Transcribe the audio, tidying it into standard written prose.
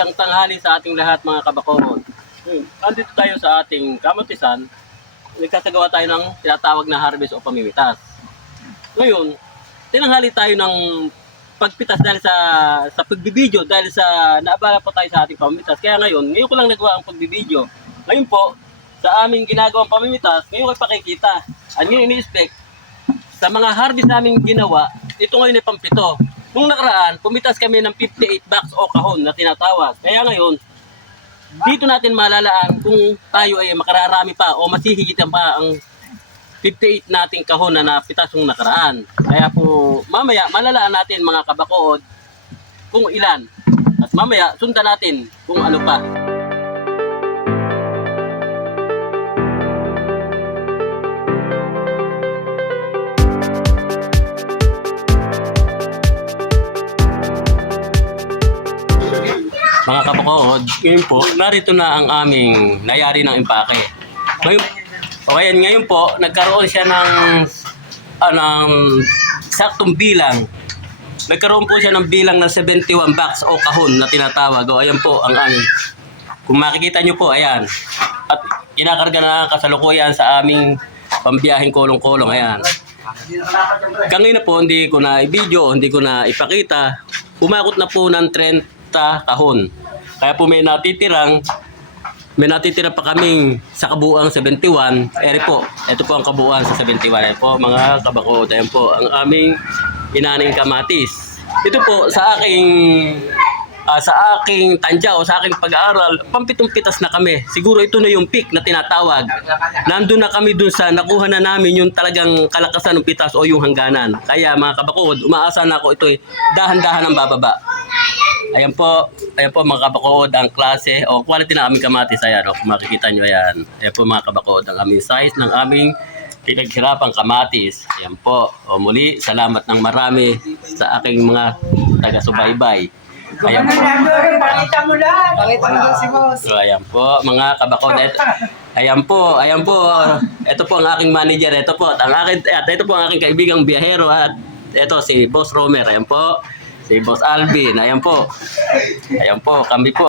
Magandang tanghali sa ating lahat mga kabakoon. Andito tayo sa ating kamutisan. Nagkasagawa tayo ng tinatawag na harvest o pamimitas. Ngayon, tinanghali tayo ng pagpitas dahil sa pagbibideo, dahil sa naabala pa tayo sa ating pamimitas. Kaya ngayon ko lang nagawa ang pagbibideo. Ngayon po, sa aming ginagawang pamimitas, ngayon ay pakikita. Ang ini-expect, sa mga harvest namin ginawa, ito ngayon ay pampito. Nung nakaraan, pumitas kami ng 58 box o kahon na tinatawag. Kaya ngayon, dito natin malalaan kung tayo ay makararami pa o masihigitan pa ang 58 nating kahon na napitas nung nakaraan. Kaya po, mamaya malalaan natin mga kabakood kung ilan. At mamaya, sundan natin kung ano pa. Mga kabakood, ngayon po, narito na ang aming nayari ng impake. Ngayon po, nagkaroon siya ng saktong bilang. Nagkaroon po siya ng bilang na 71 box o kahon na tinatawag. O, ayan po ang aming. Kung makikita nyo po, ayan. At kinakarga na kasalukuyan sa aming pambiyahing kolong-kolong. Ayan. Kanina po, hindi ko na i-video, hindi ko na ipakita. Umakot na po ng 30 kahon. Kaya po may natitira pa kaming sa kabuuang 71. Po, ito po ang kabuuan sa 71. Ayan po mga kabakood, ayan po ang aming inaning kamatis. Ito po sa aking tandya o sa aking pag-aaral, pampitong pitas na kami. Siguro ito na yung peak na tinatawag. Nandun na kami dun sa nakuha na namin yung talagang kalakasan ng pitas o yung hangganan. Kaya mga kabakood, umaasa na ako ito dahan-dahan ang bababa. Ayan po mga kabakood ang klase o quality ng aming kamatis. Ayan o, kung makikita nyo ayan. Ayan po mga kabakood ang aming size ng aming pinaghirapang kamatis. Ayan po. O muli, salamat ng marami sa aking mga taga-subaybay. Ayan po. Pakita mo lang si boss. So, ayan po mga kabakood. Ayan po. Ito po ang aking manager. Ito po ang aking kaibigang biyahero at ito si Boss Romer. Ayan po. Si Boss Alvin. Ayan po, kami po.